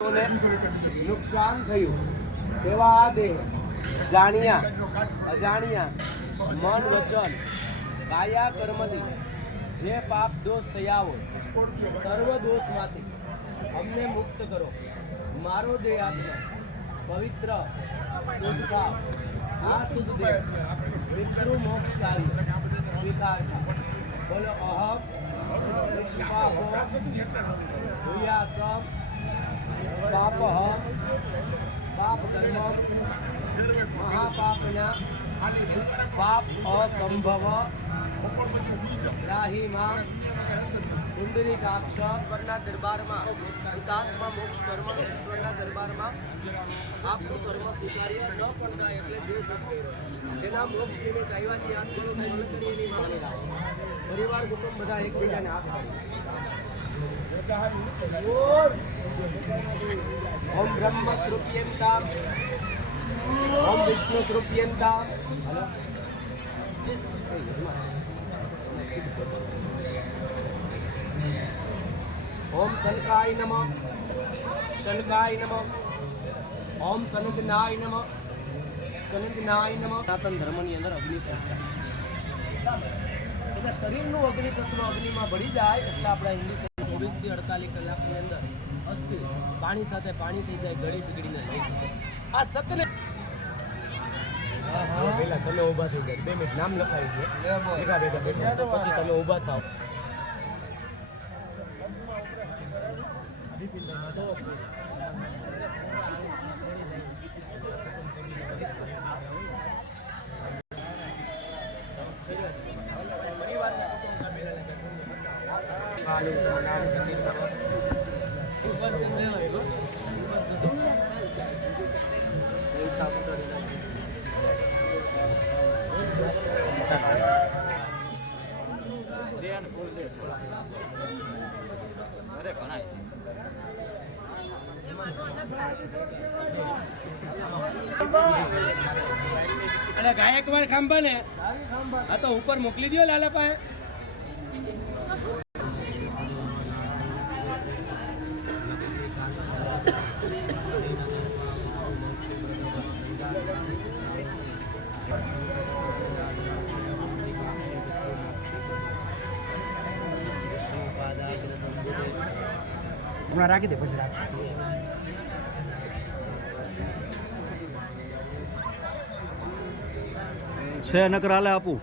નુકસાન થયું તેવા દેહ જાણ્યા અજાણ્યા મન વચન કાયા કર્મથી જે પાપ દોષ થયા હોય સર્વ દોષમાંથી અમને મુક્ત કરો. મારો દેહ આત્મા પવિત્ર શુદ્ધ ભાવ આ શુદ્ધ દેહ પિતૃ મોક્ષકારી સ્વીકાર. બોલો અહમ નિષ્પાપો ભૂયાસમ પાપ પાપ કર્મ મહાપાપના પાપ અસંભવ રાહીમાં કુંડલીકાક્ષ ઈશ્વરના દરબારમાં પિતાત્મા મોક્ષ કર્મ ઈશ્વરના દરબારમાં આપનું કર્મ સ્વીકાર્ય ન પણ થાય એટલે દેહ સત્ય તેના મોક્ષ નિમિત્ત આવ્યાથી આત્માનું સ્મરણ કરી એની માગણી રાખો. પરિવાર કુટુંબ બધા એકબીજાને હાથ કરી ઓમ બ્રહ્મ સ્તૃપ્યંતામ ઓમ વિષ્ણુ સ્તૃપ્યંતામ ઓમ શનકાય નમઃ શનકાય નમઃ ઓમ સનંદનાય નમઃ સનંદનાય નમઃ. સનાતન ધર્મની અંદર અગ્નિ સંસ્કાર એટલે શરીરનું અગ્નિ તત્વ અગ્નિમાં ભળી જાય એટલે આપણા હિન્દુ 24 થી 48 કલાકની અંદર અસ્થિ પાણી સાથે પાણી થઈ જાય, ગળી પીગળીને રહી જાય. આ સતને પેલા તમે ઊભા થઈ જાય 2 મિનિટ નામ લખાવી છે પછી તમે ઊભા થાવ. અરે ગાયકવાડ ખાંભા ને હા તો ઉપર મોકલી દો લાલા પાસે. હમણાં રાખી દે પછી રાખી છે નકર હાલે આપું.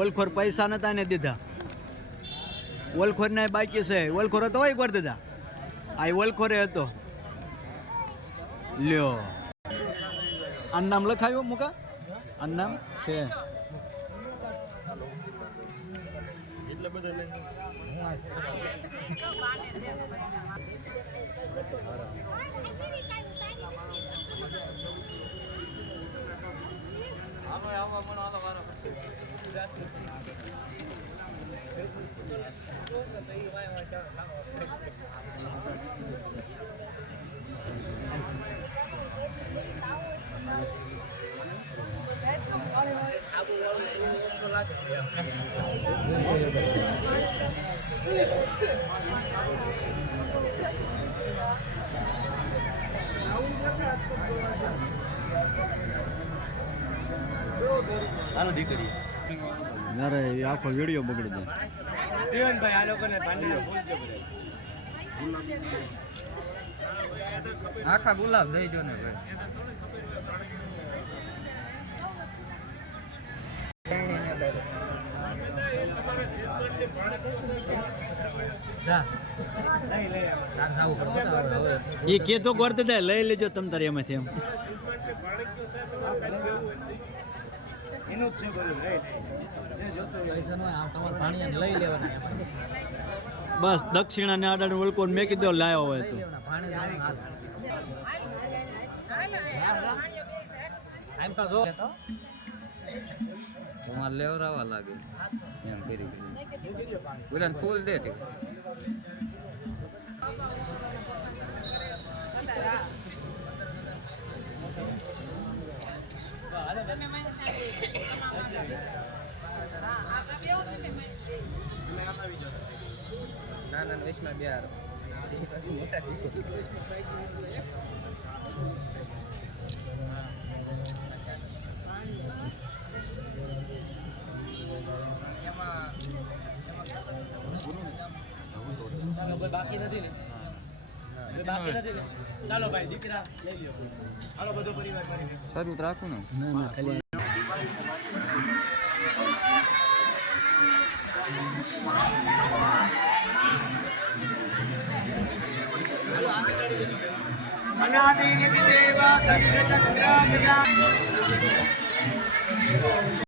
ઓલખોર પૈસા નતા ને દીધા, ઓલખોર ને બાકી છે. ઓલખોર હતો એક વાર દીધા, આ ઓલખોરે હતો. લ્યો આનું નામ લખાયું મુકા, આનું નામ તે એટલે બધા લઈ હાલો દીકરી અરે આખો વિડીયો બગડી જાય. દેવનભાઈ આ લોકોને ભાંડીને બોલજો આખા ગુલાબ દઈ દો ને ભાઈ. એ કે તો ગોરત દે લઈ લેજો તમ તારે એમાંથી એમ એનું જ છે બધું લઈ લેવાના. બસ દક્ષિણા ને આડાને ઓળકો મેં કીધું લાયો હોય તો તમારે લેવરાવા લાગે એમ કરી બોલા ફૂલ દે તે ના ના વેશમાં બિહાર ચાલો કોઈ બાકી નથી ને કોઈ બાકી નથી ને ચાલો ભાઈ દીકરા લઈ લ્યો હાલો બધો પરિવાર મારી શરૂ જ રાખું ને ના ના ખાલી અનાદિ નિધિ દેવા સક્ર ચક્ર